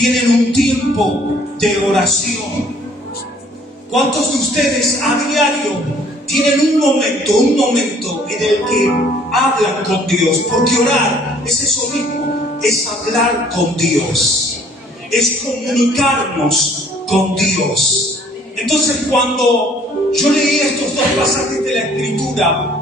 tienen un tiempo de oración? ¿Cuántos de ustedes a diario tienen un momento en el que hablan con Dios? Porque orar es eso mismo, es hablar con Dios, es comunicarnos con Dios. Entonces, cuando yo leí estos dos pasajes de la Escritura,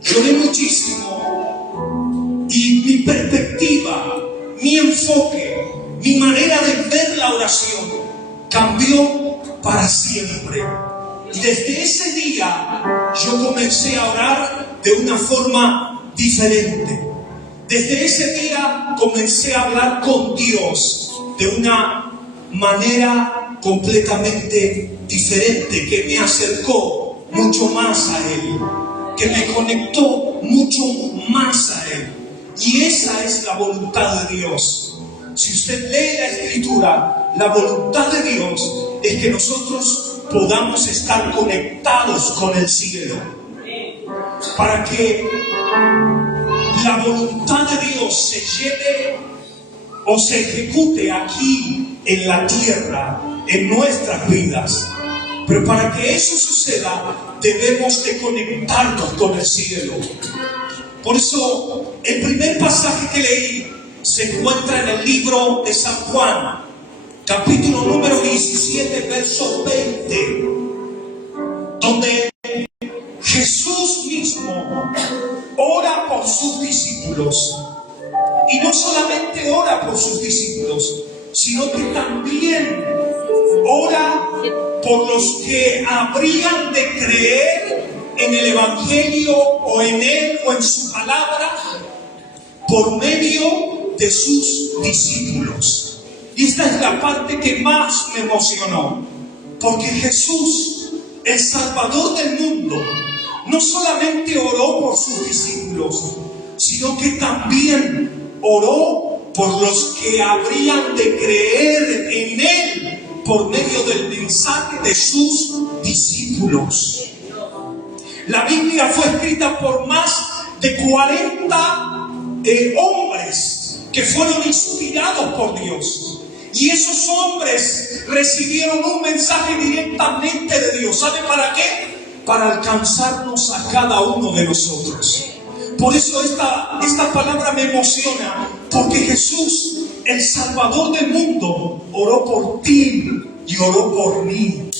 lloré muchísimo, y mi perspectiva, mi enfoque, mi manera de ver la oración cambió para siempre. Y desde ese día yo comencé a orar de una forma diferente. Desde ese día comencé a hablar con Dios de una manera completamente diferente, que me acercó mucho más a Él, que me conectó mucho más a Él. Y esa es la voluntad de Dios. Si usted lee la Escritura, la voluntad de Dios es que nosotros podamos estar conectados con el cielo, para que la voluntad de Dios se lleve o se ejecute aquí en la tierra, en nuestras vidas. Pero para que eso suceda, debemos de conectarnos con el cielo. Por eso, el primer pasaje que leí se encuentra en el libro de San Juan, capítulo número 17, verso 20, donde Jesús mismo ora por sus discípulos. Y no solamente ora por sus discípulos, sino que también ora por los que habrían de creer en el Evangelio o en Él o en su palabra por medio de sus discípulos. Y esta es la parte que más me emocionó, porque Jesús, el Salvador del mundo, no solamente oró por sus discípulos, sino que también oró por los que habrían de creer en Él por medio del mensaje de sus discípulos. La Biblia fue escrita por más de 40 hombres que fueron inspirados por Dios. Y esos hombres recibieron un mensaje directamente de Dios. ¿Sabe para qué? Para alcanzarnos a cada uno de nosotros. Por eso esta palabra me emociona, porque Jesús, el Salvador del mundo, oró por ti y oró por mí.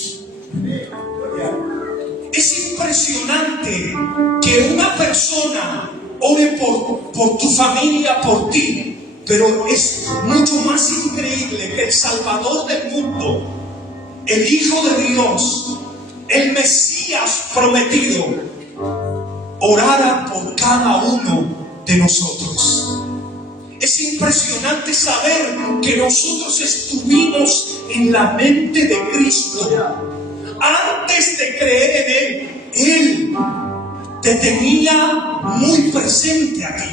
Es impresionante que una persona ore por tu familia, por ti, pero es mucho más increíble que el Salvador del mundo, el Hijo de Dios, el Mesías prometido, orara por cada uno de nosotros. Es impresionante saber que nosotros estuvimos en la mente de Cristo. Antes de creer en Él, Él te tenía muy presente a ti.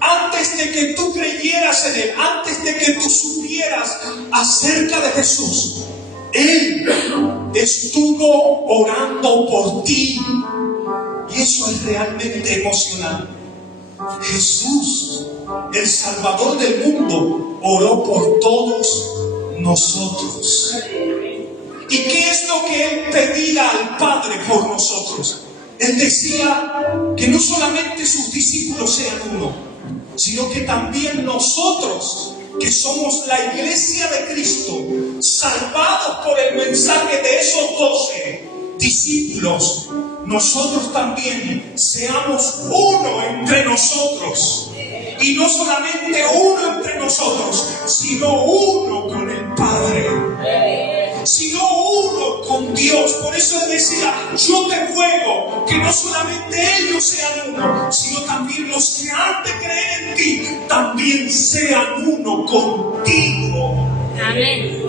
Antes de que tú creyeras en Él, antes de que tú supieras acerca de Jesús, Él estuvo orando por ti. Y eso es realmente emocionante. Jesús, el Salvador del mundo, oró por todos nosotros. ¿Y qué es lo que Él pedía al Padre por nosotros? Él decía que no solamente sus discípulos sean uno, sino que también nosotros, que somos la iglesia de Cristo, salvados por el mensaje de esos 12 discípulos, nosotros también seamos uno entre nosotros. Y no solamente uno entre nosotros, sino uno con el Padre, sino uno con Dios. Por eso Él decía: yo te ruego que no solamente ellos sean uno, sino también los que han de creer en ti también sean uno contigo. Amén.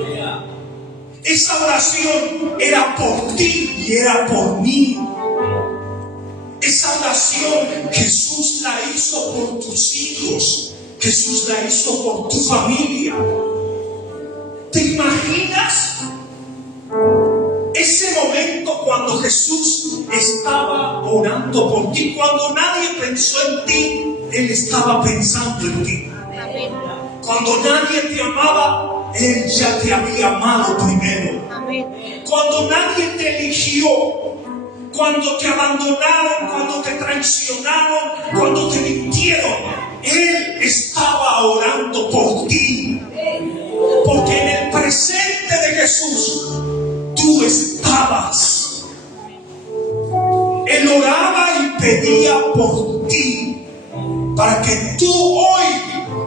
Esa oración era por ti y era por mí. Esa oración Jesús la hizo por tus hijos, Jesús la hizo por tu familia. ¿Te imaginas ese momento cuando Jesús estaba orando por ti? Cuando nadie pensó en ti, Él estaba pensando en ti. Cuando nadie te amaba, Él ya te había amado primero. Cuando nadie te eligió, cuando te abandonaron, cuando te traicionaron, cuando te mintieron, Él estaba orando por ti. Porque en el presente de Jesús tú estabas. Él oraba y pedía por ti para que tú hoy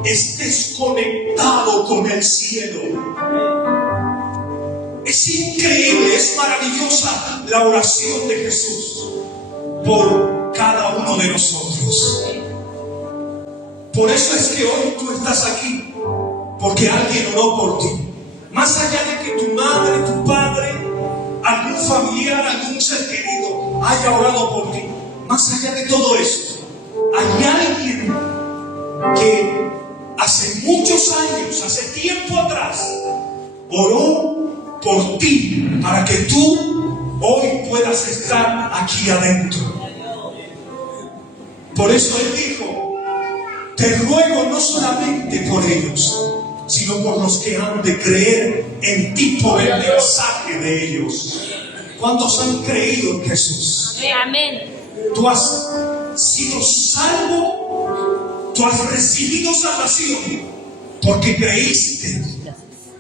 estés conectado con el cielo. Es increíble, es maravillosa la oración de Jesús por cada uno de nosotros. Por eso es que hoy tú estás aquí, porque alguien oró por ti. Más allá de que tu madre, tu padre, algún familiar, algún ser querido haya orado por ti, más allá de todo eso, hay alguien que hace muchos años, hace tiempo atrás, oró por ti para que tú hoy puedas estar aquí adentro. Por eso Él dijo: te ruego no solamente por ellos, sino por los que han de creer en ti por el mensaje de ellos. ¿Cuántos han creído en Jesús? Amén. Tú has sido salvo, tú has recibido salvación porque creíste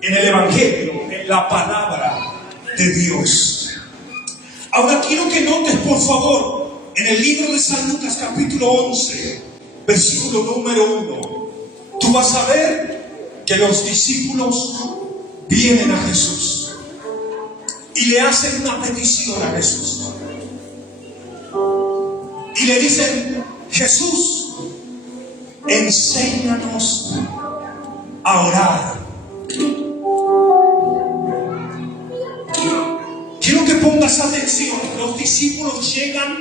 en el Evangelio, en la palabra de Dios. Ahora quiero que notes, por favor, en el libro de San Lucas capítulo 11, versículo número 1, tú vas a ver que los discípulos vienen a Jesús y le hacen una petición a Jesús. Y le dicen: Jesús, enséñanos a orar. Quiero que pongas atención. Los discípulos llegan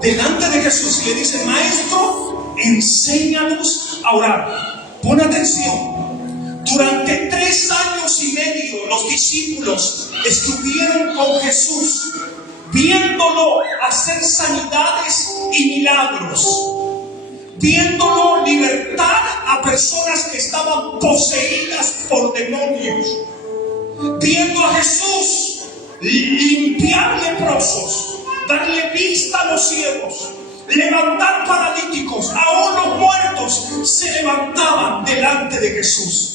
delante de Jesús y le dicen: Maestro, enséñanos a orar. Pon atención. Durante 3 años y medio los discípulos estuvieron con Jesús, viéndolo hacer sanidades y milagros, viéndolo libertar a personas que estaban poseídas por demonios, viendo a Jesús limpiar leprosos, darle vista a los ciegos, levantar paralíticos. Aún los muertos se levantaban delante de Jesús.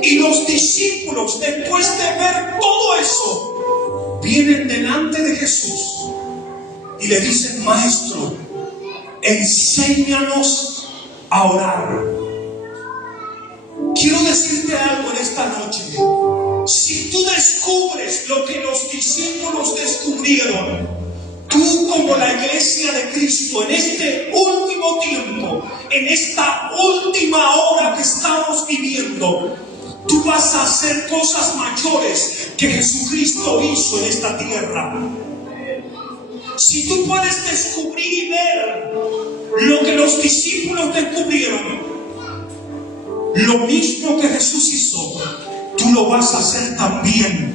Y los discípulos, después de ver todo eso, vienen delante de Jesús y le dicen: Maestro, enséñanos a orar. Quiero decirte algo en esta noche. Si tú descubres lo que los discípulos descubrieron, tú, como la iglesia de Cristo, en este último tiempo, en esta última hora que estamos viviendo, tú vas a hacer cosas mayores que Jesucristo hizo en esta tierra. Si tú puedes descubrir y ver lo que los discípulos descubrieron, lo mismo que Jesús hizo, tú lo vas a hacer también.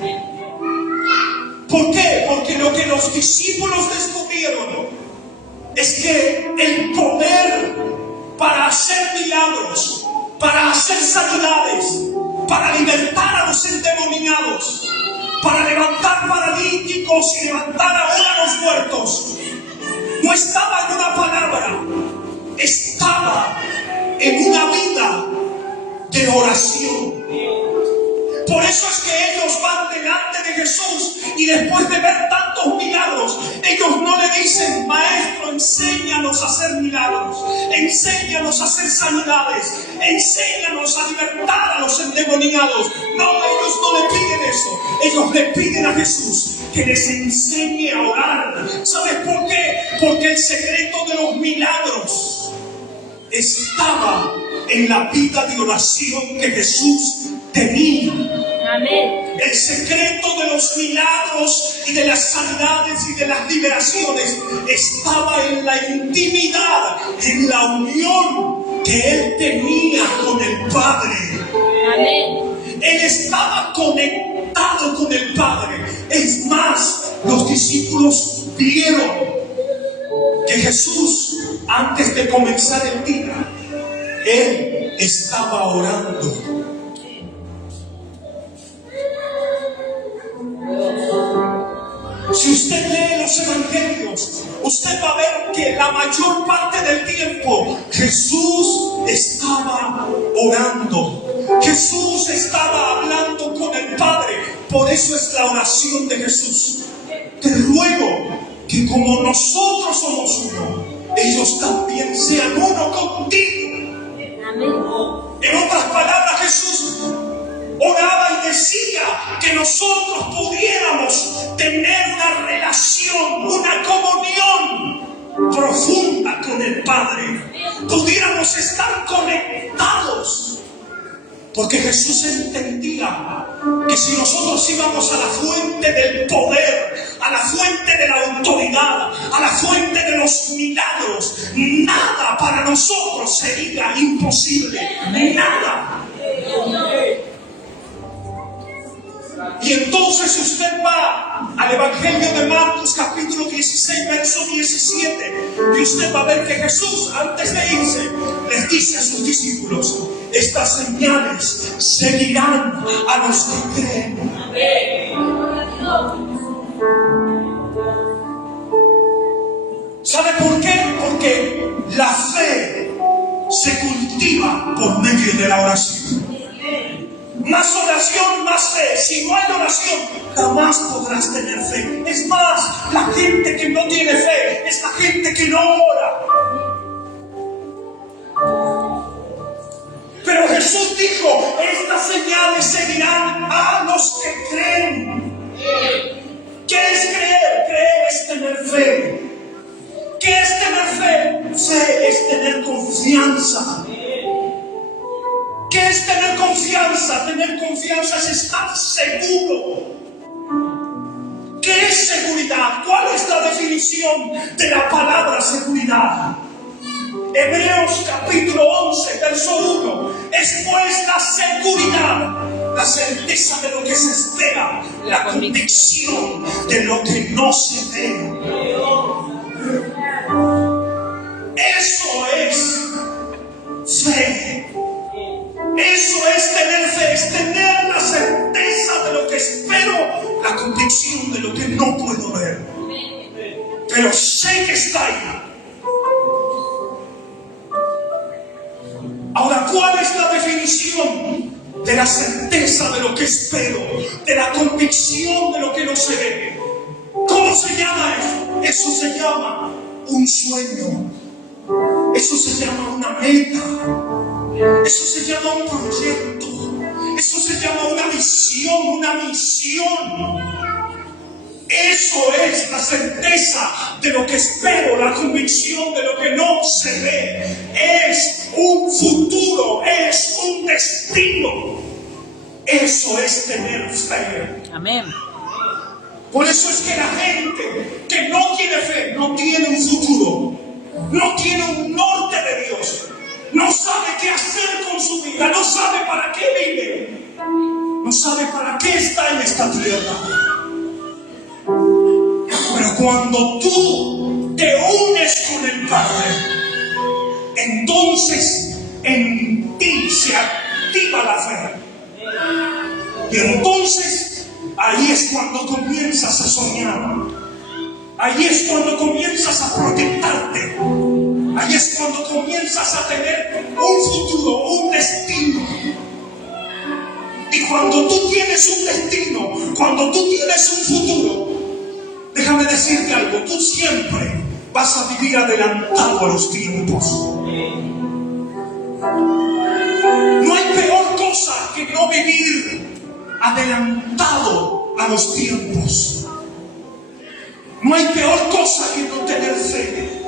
¿Por qué? Porque lo que los discípulos descubrieron es que el poder para hacer milagros, para hacer sanidades, para libertar a los endemoniados, para levantar paralíticos y levantar aún a los muertos, no estaba en una palabra, estaba en una vida de oración. Por eso es que ellos van delante de Jesús y después de ver tantos milagros, ellos no le dicen: Maestro, enséñanos a hacer milagros, enséñanos a hacer sanidades, enséñanos a libertar a los endemoniados. No, ellos no le piden eso. Ellos le piden a Jesús que les enseñe a orar. ¿Sabes por qué? Porque el secreto de los milagros estaba en la vida de oración que Jesús tenía. Amén. El secreto de los milagros y de las sanidades y de las liberaciones estaba en la intimidad, en la unión que Él tenía con el Padre. Amén. Él estaba conectado con el Padre. Es más, los discípulos vieron que Jesús, antes de comenzar el día, Él estaba orando. Si usted lee los evangelios, usted va a ver que la mayor parte del tiempo Jesús estaba orando. Jesús estaba hablando con el Padre. Por eso es la oración de Jesús. Te ruego que como nosotros somos uno, ellos también sean uno contigo. En otras palabras, Jesús oraba y decía que nosotros pudiéramos tener una relación, una comunión profunda con el Padre. Pudiéramos estar conectados. Porque Jesús entendía que si nosotros íbamos a la fuente del poder, a la fuente de la autoridad, a la fuente de los milagros, nada para nosotros sería imposible. Nada. Y entonces usted va al Evangelio de Marcos, capítulo 16, verso 17, y usted va a ver que Jesús, antes de irse, les dice a sus discípulos: estas señales seguirán a los que creen. ¿Sabe por qué? Porque la fe se cultiva por medio de la oración. Más oración, más fe. Si no hay oración, jamás podrás tener fe. Es más, la gente que no tiene fe es la gente que no ora. Pero Jesús dijo: estas señales seguirán a los que creen. ¿Qué es creer? Creer es tener fe. ¿Qué es tener fe? Fe es tener confianza. ¿Qué es tener confianza? Tener confianza es estar seguro. ¿Qué es seguridad? ¿Cuál es la definición de la palabra seguridad? Hebreos capítulo 11, verso 1. Es pues la seguridad, la certeza de lo que se espera, la convicción de lo que no se ve. Eso es fe. Eso es tener fe, es tener la certeza de lo que espero, la convicción de lo que no puedo ver. Pero sé que está ahí. Ahora, ¿cuál es la definición de la certeza de lo que espero, de la convicción de lo que no se ve? ¿Cómo se llama eso? Eso se llama un sueño. Eso se llama una meta. Eso se llama un proyecto. Eso se llama una visión, una misión. Eso es la certeza de lo que espero, la convicción de lo que no se ve. Es un futuro, es un destino. Eso es tener fe. Amén. Por eso es que la gente que no tiene fe no tiene un futuro, no tiene un norte de Dios. No sabe qué hacer con su vida, no sabe para qué vive, no sabe para qué está en esta tierra. Pero cuando tú te unes con el Padre, entonces en ti se activa la fe. Y entonces ahí es cuando comienzas a soñar. Ahí es cuando comienzas a proyectarte. Ahí es cuando comienzas a tener un futuro, un destino. Y cuando tú tienes un destino, cuando tú tienes un futuro, déjame decirte algo, tú siempre vas a vivir adelantado a los tiempos. No hay peor cosa que no vivir adelantado a los tiempos. No hay peor cosa que no tener fe.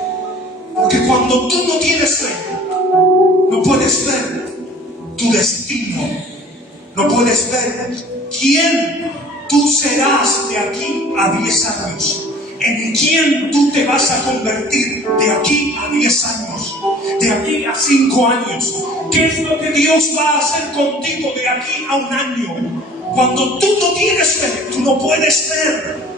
Porque cuando tú no tienes fe, no puedes ver tu destino. No puedes ver quién tú serás de aquí a 10 años. En quién tú te vas a convertir de aquí a 10 años. De aquí a 5 años. ¿Qué es lo que Dios va a hacer contigo de aquí a 1 año? Cuando tú no tienes fe, tú no puedes ver.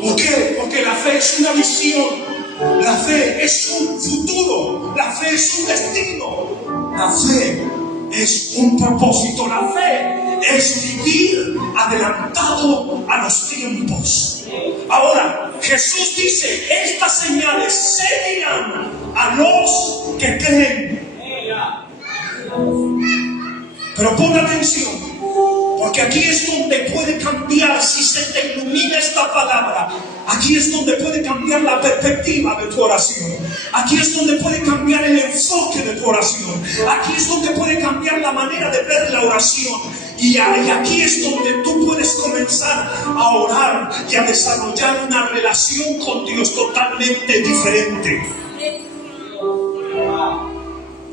¿Por qué? Porque la fe es una visión. La fe es un futuro. La fe es un destino. La fe es un propósito. La fe es vivir adelantado a los tiempos. Ahora, Jesús dice, estas señales seguirán a los que creen. Pero pon atención, porque aquí es donde puede cambiar, si se te ilumina esta palabra, aquí es donde puede cambiar la perspectiva de tu oración. Aquí es donde puede cambiar el enfoque de tu oración. Aquí es donde puede cambiar la manera de ver la oración. Y aquí es donde tú puedes comenzar a orar y a desarrollar una relación con Dios totalmente diferente.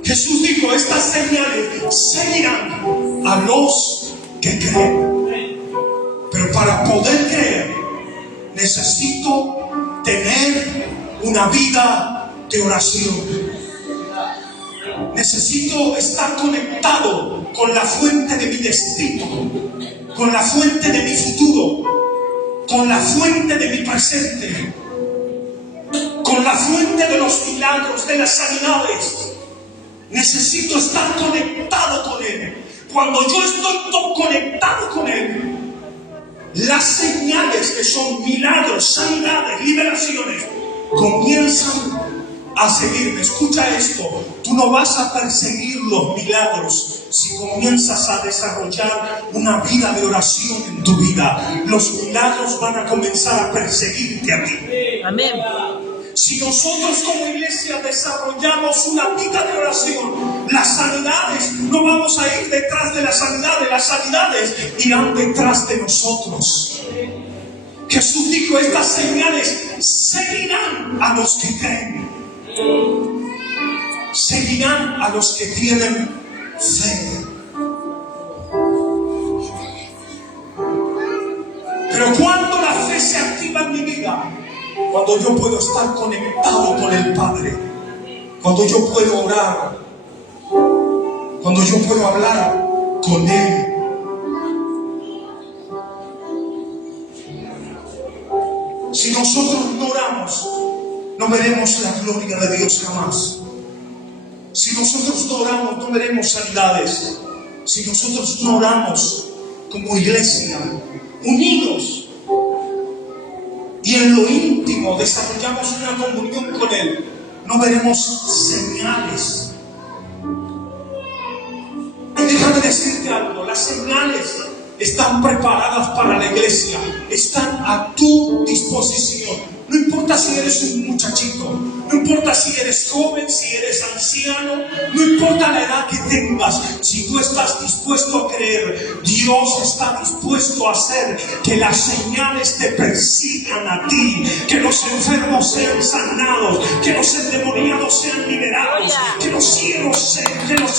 Jesús dijo, estas señales seguirán a los que creen. Pero para poder creer, necesito tener una vida de oración. Necesito estar conectado con la fuente de mi destino, con la fuente de mi futuro, con la fuente de mi presente, con la fuente de los milagros, de las sanidades. Necesito estar conectado con Él. Cuando yo estoy conectado con Él, las señales que son milagros, sanidades, liberaciones, comienzan a seguirme. Escucha esto, tú no vas a perseguir los milagros si comienzas a desarrollar una vida de oración en tu vida. Los milagros van a comenzar a perseguirte a ti. Amén. Si nosotros como iglesia desarrollamos una vida de oración, las sanidades, no vamos a ir detrás de las sanidades irán detrás de nosotros. Jesús dijo, estas señales seguirán a los que creen. Seguirán a los que tienen fe. Pero cuando la fe se activa en mi vida, cuando yo puedo estar conectado con el Padre, cuando yo puedo orar, cuando yo puedo hablar con Él. Si nosotros no oramos, no veremos la gloria de Dios jamás. Si nosotros no oramos, no veremos sanidades. Si nosotros no oramos como iglesia, unidos, y en lo íntimo desarrollamos una comunión con Él, no veremos señales. Y déjame decirte algo, las señales están preparadas para la iglesia, están a tu disposición. No importa si eres un muchachito, no importa si eres joven, si eres anciano, no importa la edad que tengas, si tú estás dispuesto a creer, Dios está dispuesto a hacer que las señales te persigan a ti, que los enfermos sean sanados, que los endemoniados sean liberados, que los ciegos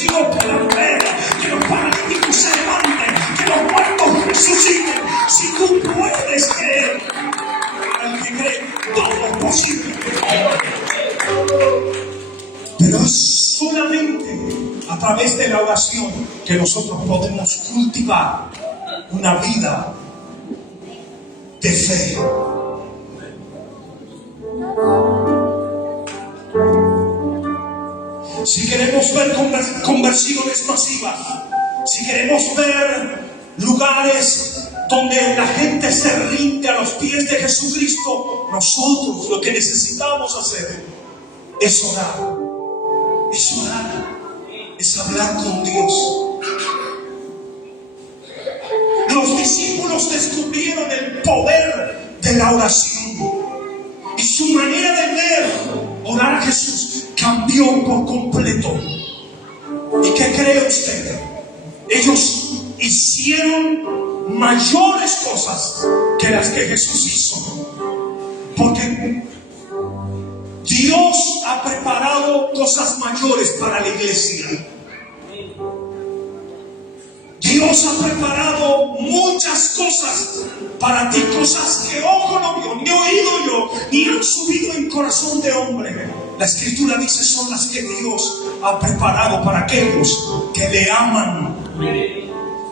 puedan ver, que los paralíticos se levanten, que los muertos resuciten. Si tú puedes creer, al que cree, todo es posible. Pero es solamente a través de la oración que nosotros podemos cultivar una vida de fe. Si queremos ver conversiones masivas, si queremos ver lugares donde la gente se rinde a los pies de Jesucristo, nosotros lo que necesitamos hacer es orar. Es orar, es hablar con Dios. Los discípulos descubrieron el poder de la oración y su manera de ver orar a Jesús cambió por completo. ¿Y qué cree usted? Ellos hicieron mayores cosas que las que Jesús hizo, porque Dios ha preparado cosas mayores para la iglesia. Dios ha preparado muchas cosas para ti, cosas que ojo no vio, ni oído yo, ni han subido en corazón de hombre. La Escritura dice, son las que Dios ha preparado para aquellos que le aman,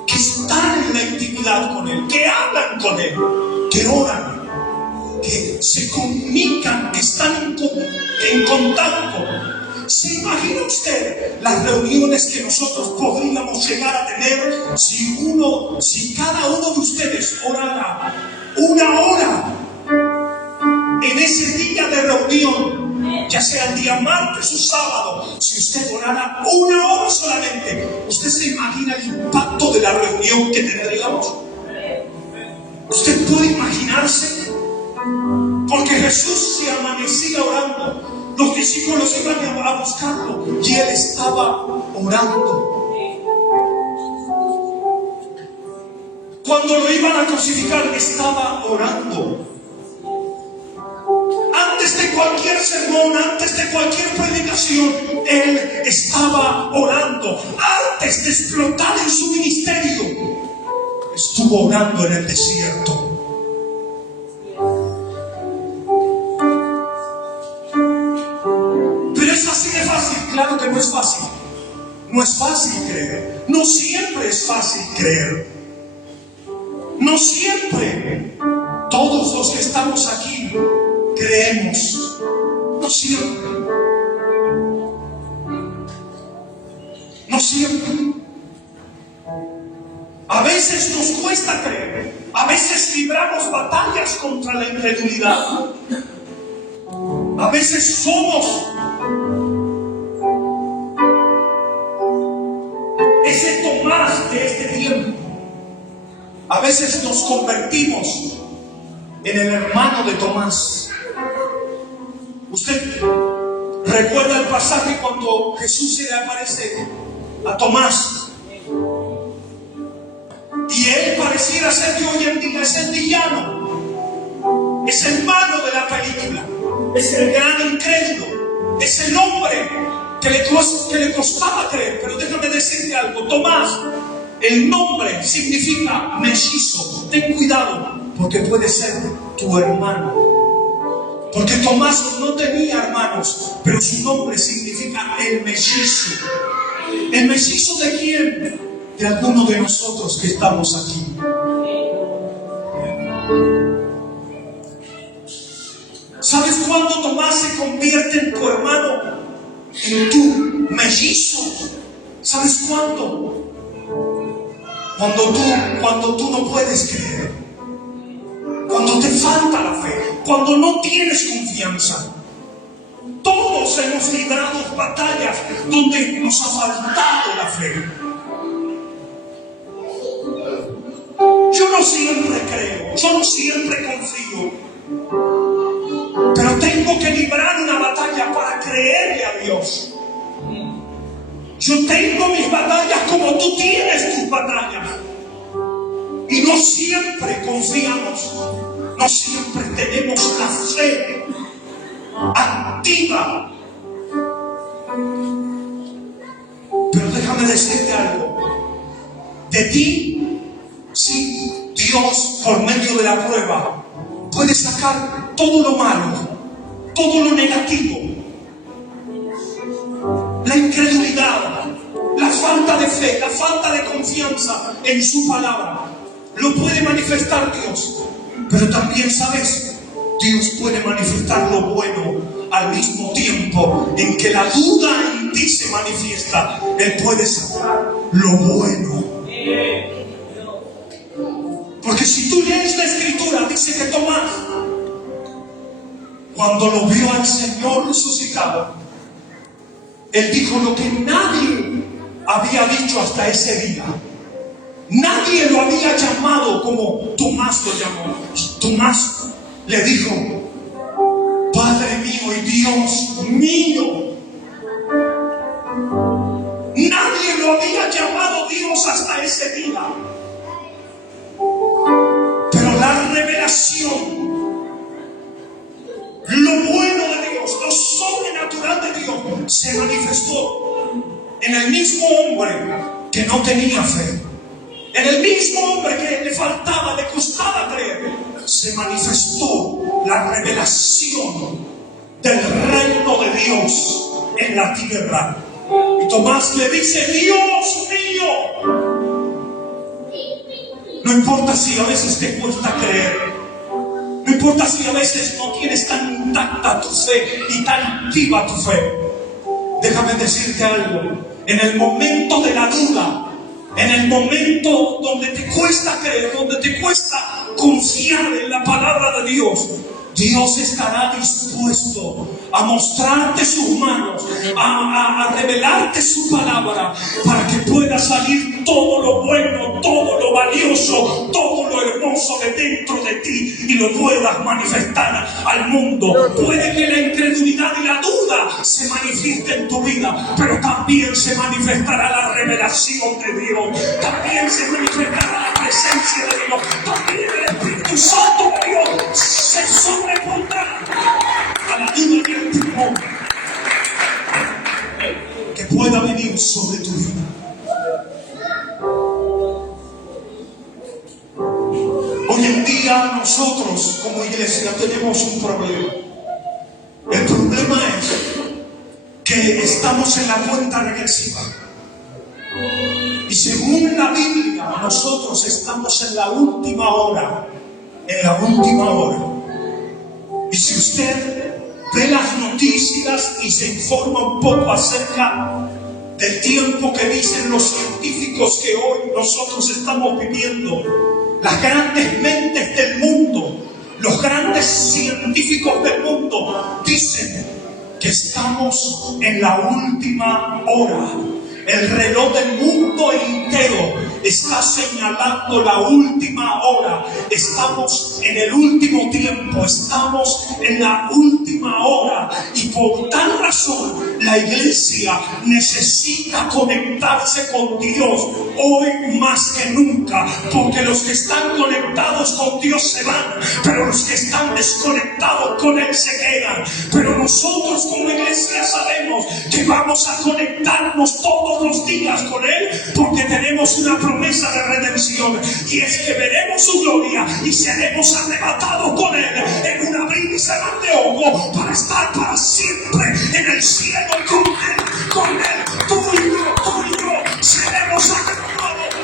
que están en la intimidad con Él, que hablan con Él, que oran. que se comunican, que están en contacto. ¿Se imagina usted las reuniones que nosotros podríamos llegar a tener si cada uno de ustedes orara 1 hora en ese día de reunión, ya sea el día martes o sábado? Si usted orara 1 hora solamente, ¿usted se imagina el impacto de la reunión que tendríamos? ¿Usted puede imaginarse? Porque Jesús se amanecía orando. Los discípulos iban a buscarlo y Él estaba orando. Cuando lo iban a crucificar, estaba orando. Antes de cualquier sermón, antes de cualquier predicación, Él estaba orando. Antes de explotar en su ministerio, estuvo orando en el desierto. Pero es así de fácil. Claro que no es fácil. No es fácil creer. No siempre es fácil creer. No siempre todos los que estamos aquí creemos. No siempre. No siempre. A veces nos cuesta creer. A veces libramos batallas contra la incredulidad. A veces somos ese Tomás de este tiempo. A veces nos convertimos en el hermano de Tomás. Usted recuerda el pasaje cuando Jesús se le aparece a Tomás y él pareciera ser que hoy en día es el villano, es el malo de la película, es el gran incrédulo, es el hombre que le costaba creer. Pero déjame decirte algo, Tomás, el nombre significa mellizo. Ten cuidado, porque puede ser tu hermano. Porque Tomás no tenía hermanos, pero su nombre significa el mellizo. ¿El mellizo de quién? De alguno de nosotros que estamos aquí. ¿Sabes cuándo Tomás se convierte en tu hermano? En tu mellizo. ¿Sabes cuándo? Cuando tú no puedes creer, cuando te falta la fe, cuando no tienes confianza. Todos hemos librado batallas donde nos ha faltado la fe. Yo no siempre creo, yo no siempre confío, pero tengo que librar una batalla para creerle a Dios. Yo tengo mis batallas como tú tienes tus batallas. Y no siempre confiamos, no siempre tenemos la fe activa. Pero déjame decirte algo. De ti, sí, Dios, por medio de la prueba, puede sacar todo lo malo, todo lo negativo. La incredulidad, la falta de fe, la falta de confianza en su palabra, lo puede manifestar Dios. Pero también, ¿sabes? Dios puede manifestar lo bueno al mismo tiempo en que la duda en ti se manifiesta. Él puede sacar lo bueno. Porque si tú lees la Escritura, dice que Tomás, cuando lo vio al Señor resucitado, él dijo lo que nadie había dicho hasta ese día. Nadie lo había llamado como Tomás lo llamó. Tomás le dijo: Padre mío y Dios mío. Nadie lo había llamado Dios hasta ese día. Pero la revelación, lo bueno de Dios, lo sobrenatural de Dios, se manifestó en el mismo hombre que no tenía fe. En el mismo hombre que le faltaba, le costaba creer. Se manifestó la revelación del reino de Dios en la tierra. Y Tomás le dice: Dios mío. No importa si a veces te cuesta creer, no importa si a veces no tienes tan intacta tu fe y tan viva tu fe. Déjame decirte algo. En el momento de la duda, en el momento donde te cuesta creer, donde te cuesta confiar en la palabra de Dios, Dios estará dispuesto a mostrarte sus manos, a revelarte su palabra, para que pueda salir todo lo bueno, todo lo valioso, todo lo hermoso de dentro de ti y lo puedas manifestar al mundo. Puede que la incredulidad y la duda se manifieste en tu vida, pero también se manifestará la revelación de Dios, también se manifestará la presencia de Dios, también el Espíritu Santo de Dios se sobrepondrá a la duda y el temor que pueda venir sobre tu vida. Hoy en día nosotros como iglesia tenemos un problema. El problema es que estamos en la cuenta regresiva. Y según la Biblia, nosotros estamos en la última hora. En la última hora. Y si usted ve las noticias y se informa un poco acerca del tiempo que dicen los científicos que hoy nosotros estamos viviendo, las grandes mentes del mundo, los grandes científicos del mundo dicen que estamos en la última hora. El reloj del mundo entero está señalando la última hora. Estamos en el último tiempo, estamos en la última hora. Y por tal razón la iglesia necesita conectarse con Dios hoy más que nunca. Porque los que están conectados con Dios se van, pero los que están desconectados con Él se quedan. Pero nosotros como iglesia sabemos que vamos a conectarnos todos los días con Él, porque tenemos una promesa de redención, y es que veremos su gloria y seremos arrebatados con Él en un abrir y cerrar de ojos para estar para siempre en el cielo con Él, tú y yo seremos arrebatados.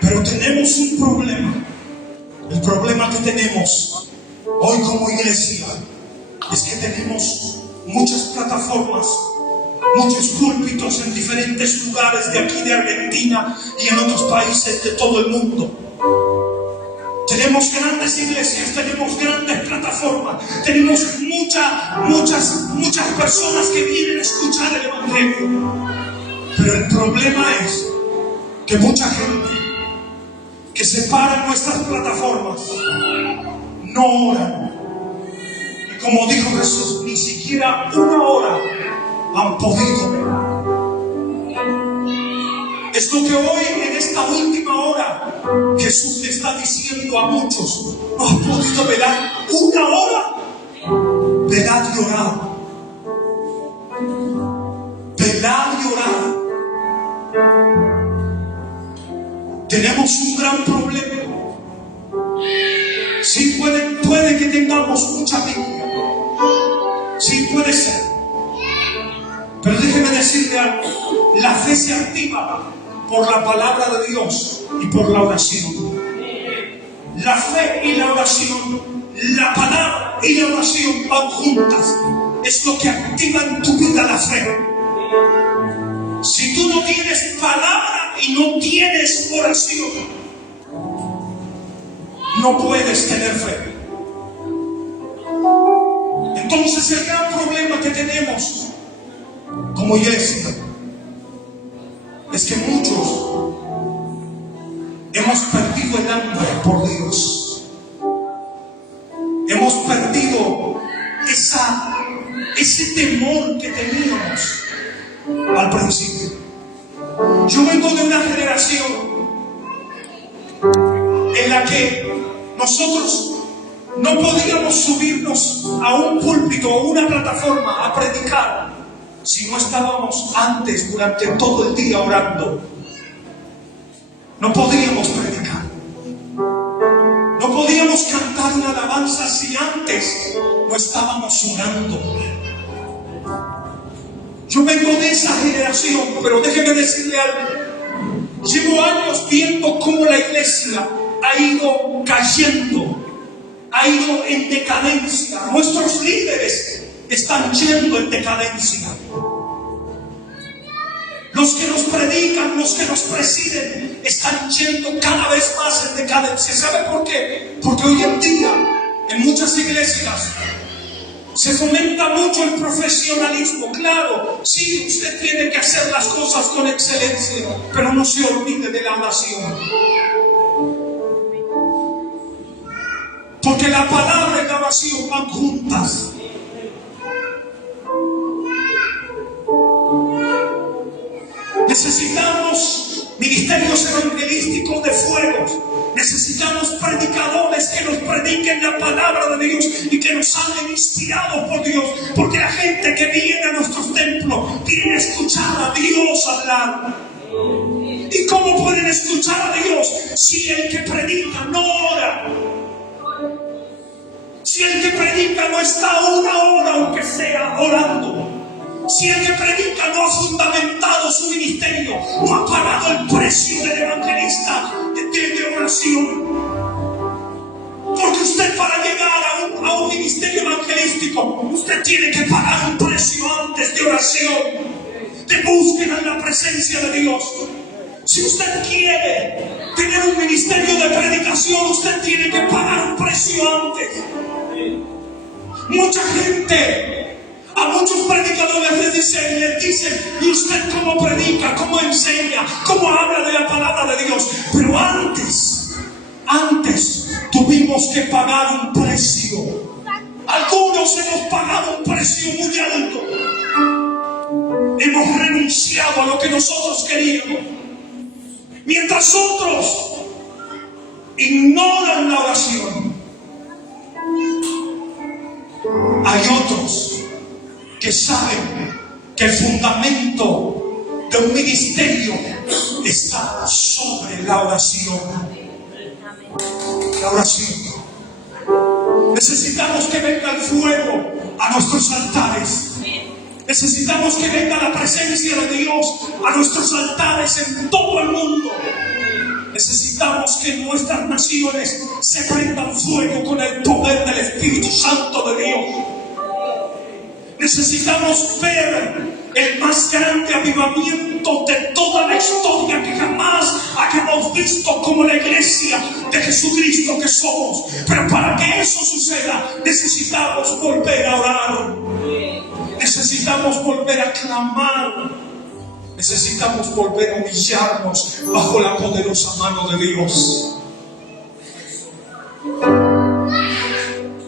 Pero tenemos un problema. El problema que tenemos hoy como iglesia es que tenemos muchas plataformas, muchos púlpitos en diferentes lugares de aquí de Argentina y en otros países de todo el mundo. Tenemos grandes iglesias, tenemos grandes plataformas, tenemos muchas personas que vienen a escuchar el Evangelio. Pero el problema es que mucha gente que se para en nuestras plataformas no oran. Como dijo Jesús, ni siquiera una hora han podido velar. Es lo que hoy, en esta última hora, Jesús le está diciendo a muchos: no has podido velar una hora. Velad y orad. Velad y orad. Tenemos un gran problema. Sí, puede que tengamos mucha Biblia. Sí, puede ser. Pero déjeme decirle algo. La fe se activa por la palabra de Dios y por la oración. La fe y la oración, la palabra y la oración van juntas. Es lo que activa en tu vida la fe. Si tú no tienes palabra y no tienes oración, no puedes tener fe. Entonces el gran problema que tenemos como iglesia es que muchos hemos perdido el hambre por Dios. Hemos perdido ese temor que teníamos al principio. Yo vengo de una generación en la que nosotros no podíamos subirnos a un púlpito o una plataforma a predicar si no estábamos antes durante todo el día orando. No podíamos predicar. No podíamos cantar una alabanza si antes no estábamos orando. Yo vengo de esa generación, pero déjeme decirle algo. Llevo años viendo cómo la iglesia ha ido cayendo, ha ido en decadencia. Nuestros líderes están yendo en decadencia. Los que nos predican, los que nos presiden, están yendo cada vez más en decadencia. ¿Sabe por qué? Porque hoy en día, en muchas iglesias, se fomenta mucho el profesionalismo. Claro, sí, usted tiene que hacer las cosas con excelencia, pero no se olvide de la oración. Porque la palabra y la oración van juntas. Necesitamos ministerios evangelísticos de fuego. Necesitamos predicadores que nos prediquen la palabra de Dios y que nos hablen inspirados por Dios. Porque la gente que viene a nuestros templos viene a escuchar a Dios hablar. ¿Y cómo pueden escuchar a Dios si el que predica no ora? Si el que predica no está una hora, aunque sea, orando. Si el que predica no ha fundamentado su ministerio, no ha pagado el precio del evangelista de oración. Porque usted, para llegar a un ministerio evangelístico, usted tiene que pagar un precio antes de oración, de búsqueda en la presencia de Dios. Si usted quiere tener un ministerio de predicación, usted tiene que pagar un precio antes. Mucha gente, a muchos predicadores les dicen, ¿y usted cómo predica, cómo enseña, cómo habla de la palabra de Dios? Pero antes tuvimos que pagar un precio. Algunos hemos pagado un precio muy alto. Hemos renunciado a lo que nosotros queríamos. Mientras otros ignoran la oración, hay otros que saben que el fundamento de un ministerio está sobre la oración. La oración. Necesitamos que venga el fuego a nuestros altares. Necesitamos que venga la presencia de Dios a nuestros altares en todo el mundo. Necesitamos que en nuestras naciones se prendan fuego con el poder del Espíritu Santo de Dios. Necesitamos ver el más grande avivamiento de toda la historia que jamás hayamos visto como la iglesia de Jesucristo que somos. Pero para que eso suceda, necesitamos volver a orar. Necesitamos volver a clamar. Necesitamos volver a humillarnos bajo la poderosa mano de Dios.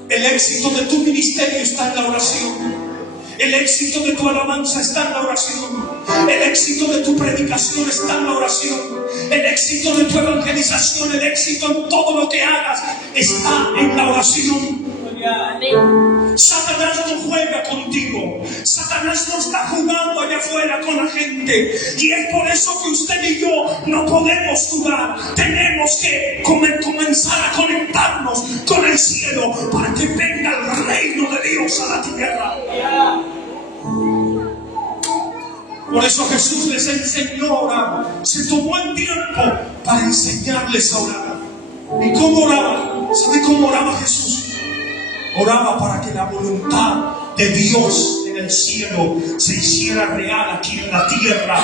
El éxito de tu ministerio está en la oración. El éxito de tu alabanza está en la oración. El éxito de tu predicación está en la oración. El éxito de tu evangelización, el éxito en todo lo que hagas está en la oración. Amén. Satanás no juega contigo. Satanás no está jugando allá afuera con la gente. Y es por eso que usted y yo no podemos dudar. Tenemos que comenzar a conectarnos con el cielo para que venga el reino de Dios a la tierra. Por eso Jesús les enseñó a orar. Se tomó el tiempo para enseñarles a orar. ¿Y cómo oraba? ¿Sabe cómo oraba Jesús? Oraba para que la voluntad de Dios en el cielo se hiciera real aquí en la tierra.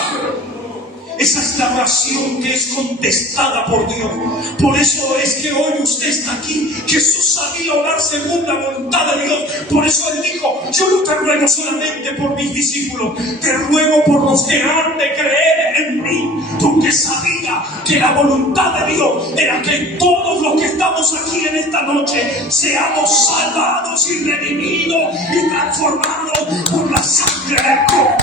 Esa es la oración que es contestada por Dios. Por eso es que hoy usted está aquí. Jesús sabía orar según la voluntad de Dios. Por eso Él dijo, yo no te ruego solamente por mis discípulos, te ruego por los que han de creer en mí. Porque sabía que la voluntad de Dios era que todos los que estamos aquí en esta noche seamos salvados y redimidos y transformados por la sangre del Cordero.